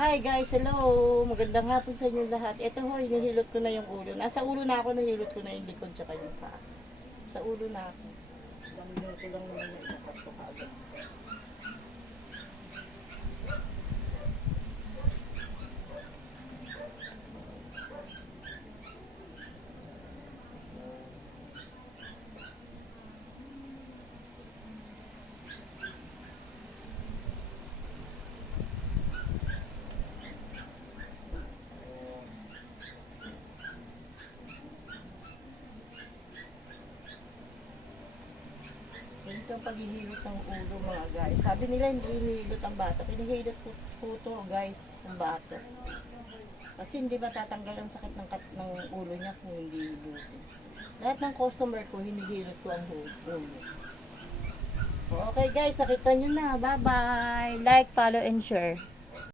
Hi guys, hello! Magandang hapon sa inyo lahat. Ito ho, hinihilot ko na yung ulo. Nasa ulo na ako, nahilot ko na yung likod tsaka yung paa. Sa ulo na ako. Ilang minuto lang naman yung isakat ko kaagad. Ganito ang paghihilot ng ulo mga guys. Sabi nila hindi hinihilot ang bato. Pinihilot po to guys, ang bato. Kasi hindi matatanggal ang sakit ng ulo niya kung hindi hilutin. Lahat ng customer ko, hinihilot ko ang ulo. Okay guys, nakita nyo na. Bye bye! Like, follow, and share.